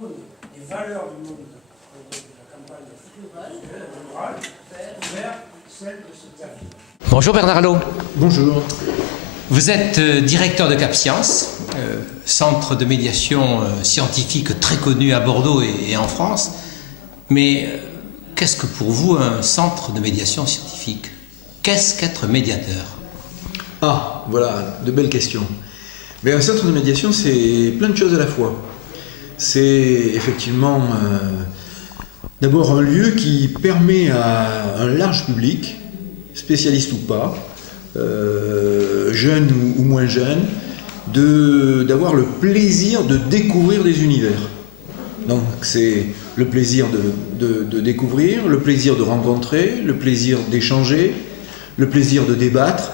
des valeurs du monde de la campagne rurale vers celles de ce territoire. Bonjour Bernard Allot. Bonjour. Vous êtes directeur de Cap Science, centre de médiation scientifique très connu à Bordeaux et en France. Mais qu'est-ce que pour vous un centre de médiation scientifique? Qu'est-ce qu'être médiateur? Ah, voilà, de belles questions. Mais un centre de médiation, c'est plein de choses à la fois. C'est effectivement d'abord un lieu qui permet à un large public, spécialiste ou pas, jeune ou moins jeune, d'avoir le plaisir de découvrir des univers. Donc c'est le plaisir de découvrir, le plaisir de rencontrer, le plaisir d'échanger, le plaisir de débattre.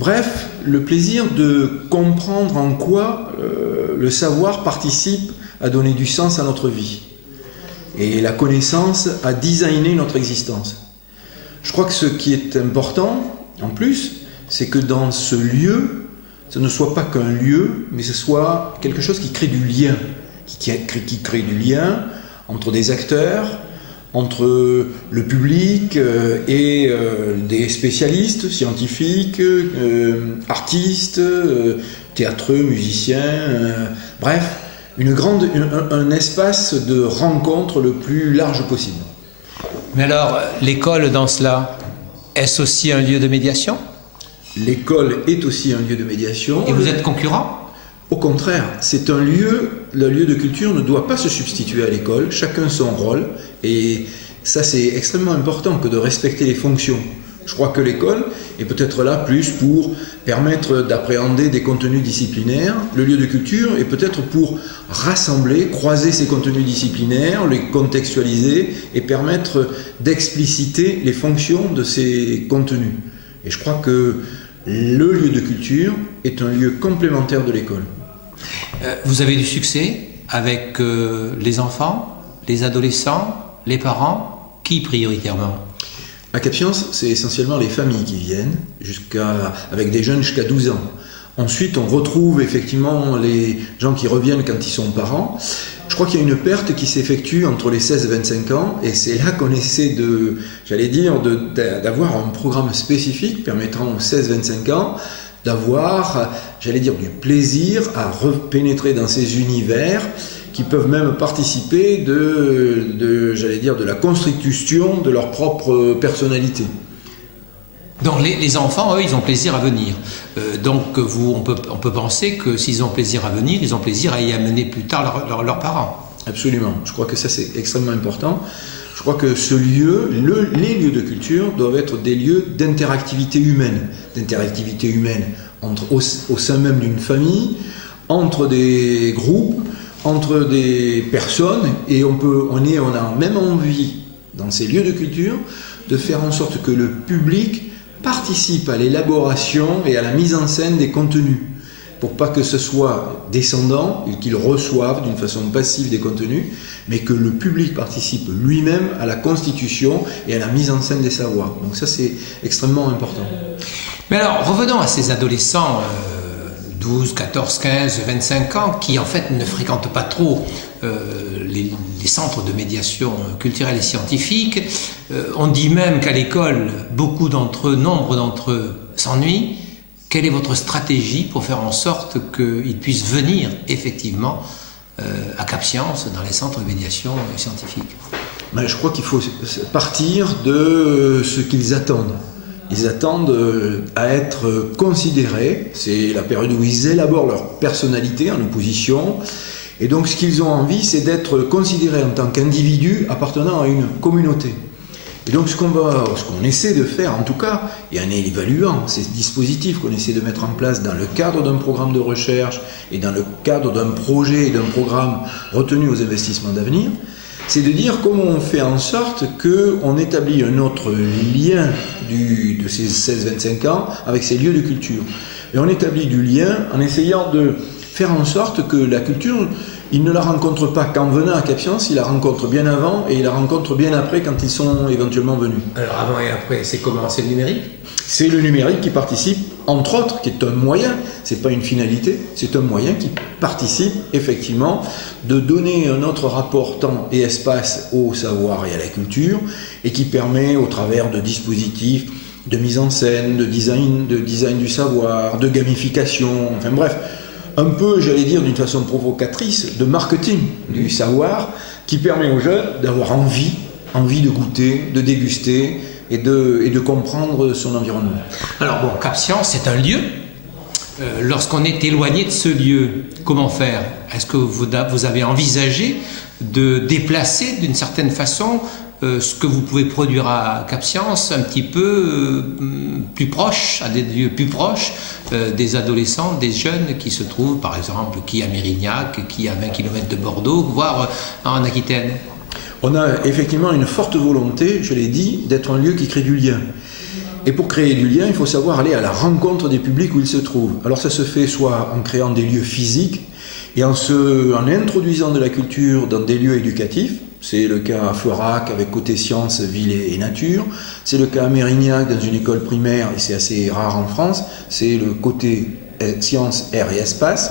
Bref, le plaisir de comprendre en quoi le savoir participe à donner du sens à notre vie. Et la connaissance à designer notre existence. Je crois que ce qui est important, en plus, c'est que dans ce lieu, ce ne soit pas qu'un lieu, mais ce soit quelque chose qui crée du lien. Qui crée du lien entre des acteurs, entre le public et des spécialistes, scientifiques, artistes, théâtreux, musiciens, bref, un espace de rencontre le plus large possible. Mais alors, l'école dans cela, est-ce aussi un lieu de médiation? L'école est aussi un lieu de médiation. Et vous êtes concurrent? Au contraire, c'est un lieu, le lieu de culture ne doit pas se substituer à l'école, chacun son rôle, et ça c'est extrêmement important que de respecter les fonctions. Je crois que l'école est peut-être là plus pour permettre d'appréhender des contenus disciplinaires, le lieu de culture est peut-être pour rassembler, croiser ces contenus disciplinaires, les contextualiser et permettre d'expliciter les fonctions de ces contenus. Et je crois que le lieu de culture est un lieu complémentaire de l'école. Vous avez du succès avec les enfants, les adolescents, les parents, qui prioritairement? À Cap Science, c'est essentiellement les familles qui viennent, avec des jeunes jusqu'à 12 ans. Ensuite, on retrouve effectivement les gens qui reviennent quand ils sont parents. Je crois qu'il y a une perte qui s'effectue entre les 16 et 25 ans, et c'est là qu'on essaie d'avoir un programme spécifique permettant aux 16-25 ans d'avoir, du plaisir à repénétrer dans ces univers qui peuvent même participer de la constitution de leur propre personnalité. Donc les enfants, eux, ils ont plaisir à venir. On peut penser que s'ils ont plaisir à venir, ils ont plaisir à y amener plus tard leurs parents. Absolument. Je crois que ça, c'est extrêmement important. Je crois que ce lieu, les lieux de culture doivent être des lieux d'interactivité humaine. D'interactivité humaine au sein même d'une famille, entre des groupes, entre des personnes, et on a même envie, dans ces lieux de culture, de faire en sorte que le public participe à l'élaboration et à la mise en scène des contenus, pour pas que ce soit descendant et qu'il reçoive d'une façon passive des contenus, mais que le public participe lui-même à la constitution et à la mise en scène des savoirs. Donc ça, c'est extrêmement important. Mais alors, revenons à ces adolescents 12, 14, 15, 25 ans qui en fait ne fréquentent pas trop les centres de médiation culturelle et scientifique. On dit même qu'à l'école, nombre d'entre eux s'ennuient. Quelle est votre stratégie pour faire en sorte qu'ils puissent venir effectivement à Cap Science dans les centres de médiation scientifique? Je crois qu'il faut partir de ce qu'ils attendent. Ils attendent à être considérés, c'est la période où ils élaborent leur personnalité en opposition, et donc ce qu'ils ont envie, c'est d'être considérés en tant qu'individus appartenant à une communauté. Et donc ce qu'on essaie de faire en tout cas, et en évaluant ces dispositifs qu'on essaie de mettre en place dans le cadre d'un programme de recherche et dans le cadre d'un projet et d'un programme retenu aux investissements d'avenir, c'est de dire comment on fait en sorte qu'on établit un autre lien de ces 16-25 ans avec ces lieux de culture. Et on établit du lien en essayant de faire en sorte que la culture ils ne la rencontrent pas qu'en venant à Cap Science, ils la rencontrent bien avant et ils la rencontrent bien après quand ils sont éventuellement venus. Alors avant et après, c'est comment? C'est le numérique? C'est le numérique qui participe, entre autres, qui est un moyen, c'est pas une finalité, c'est un moyen qui participe effectivement de donner un autre rapport temps et espace au savoir et à la culture, et qui permet, au travers de dispositifs de mise en scène, de design du savoir, de gamification, enfin bref, un peu, j'allais dire d'une façon provocatrice, de marketing du savoir, qui permet aux jeunes d'avoir envie de goûter, de déguster et de comprendre son environnement. Alors bon, Cap Science, c'est un lieu. Lorsqu'on est éloigné de ce lieu, comment faire? Est-ce que vous avez envisagé de déplacer d'une certaine façon ce que vous pouvez produire à Cap Science un petit peu plus proche, à des lieux plus proches des adolescents, des jeunes qui se trouvent par exemple qui à Mérignac, qui à 20 km de Bordeaux, voire en Aquitaine? On a effectivement une forte volonté, je l'ai dit, d'être un lieu qui crée du lien. Et pour créer du lien, il faut savoir aller à la rencontre des publics où ils se trouvent. Alors ça se fait soit en créant des lieux physiques et en introduisant de la culture dans des lieux éducatifs. C'est le cas à Florac avec côté sciences, ville et nature. C'est le cas à Mérignac dans une école primaire, et c'est assez rare en France. C'est le côté sciences, air et espace.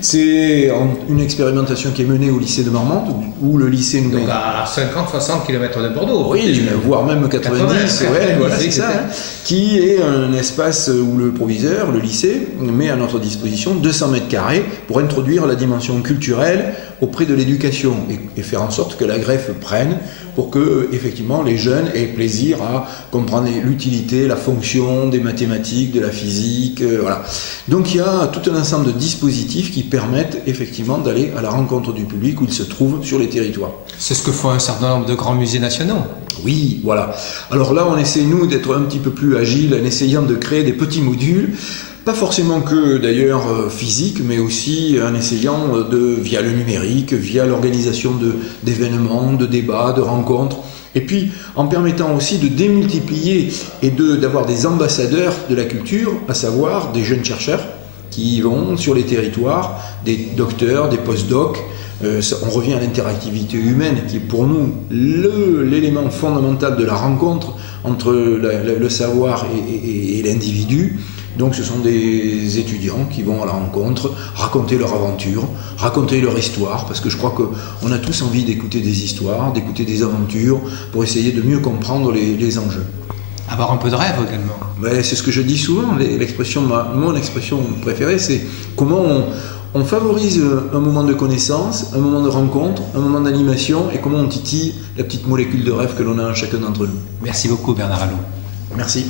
C'est une expérimentation qui est menée au lycée de Marmande, où le lycée nous Donc à 50-60 km de Bordeaux. Oui, voire même 90, ouais, voilà, c'est ça, hein, qui est un espace où le proviseur, le lycée, met à notre disposition 200 mètres carrés pour introduire la dimension culturelle auprès de l'éducation et faire en sorte que la greffe prenne pour que, effectivement, les jeunes aient plaisir à comprendre l'utilité, la fonction des mathématiques, de la physique, voilà. Donc il y a tout un ensemble de dispositifs qui permettent effectivement d'aller à la rencontre du public où il se trouve sur les territoires. C'est ce que font un certain nombre de grands musées nationaux. Oui, voilà. Alors là, on essaie, nous, d'être un petit peu plus agile en essayant de créer des petits modules, pas forcément que d'ailleurs physique, mais aussi en essayant via le numérique, via l'organisation d'événements, de débats, de rencontres, et puis en permettant aussi de démultiplier et d'avoir des ambassadeurs de la culture, à savoir des jeunes chercheurs qui vont sur les territoires, des docteurs, des post-docs. On revient à l'interactivité humaine qui est pour nous l'élément fondamental de la rencontre entre le savoir et l'individu. Donc ce sont des étudiants qui vont à la rencontre, raconter leur aventure, raconter leur histoire, parce que je crois qu'on a tous envie d'écouter des histoires, d'écouter des aventures, pour essayer de mieux comprendre les enjeux. Avoir un peu de rêve également. Ben, c'est ce que je dis souvent, mon expression préférée, c'est comment on favorise un moment de connaissance, un moment de rencontre, un moment d'animation, et comment on titille la petite molécule de rêve que l'on a chacun d'entre nous. Merci beaucoup Bernard Allot. Merci.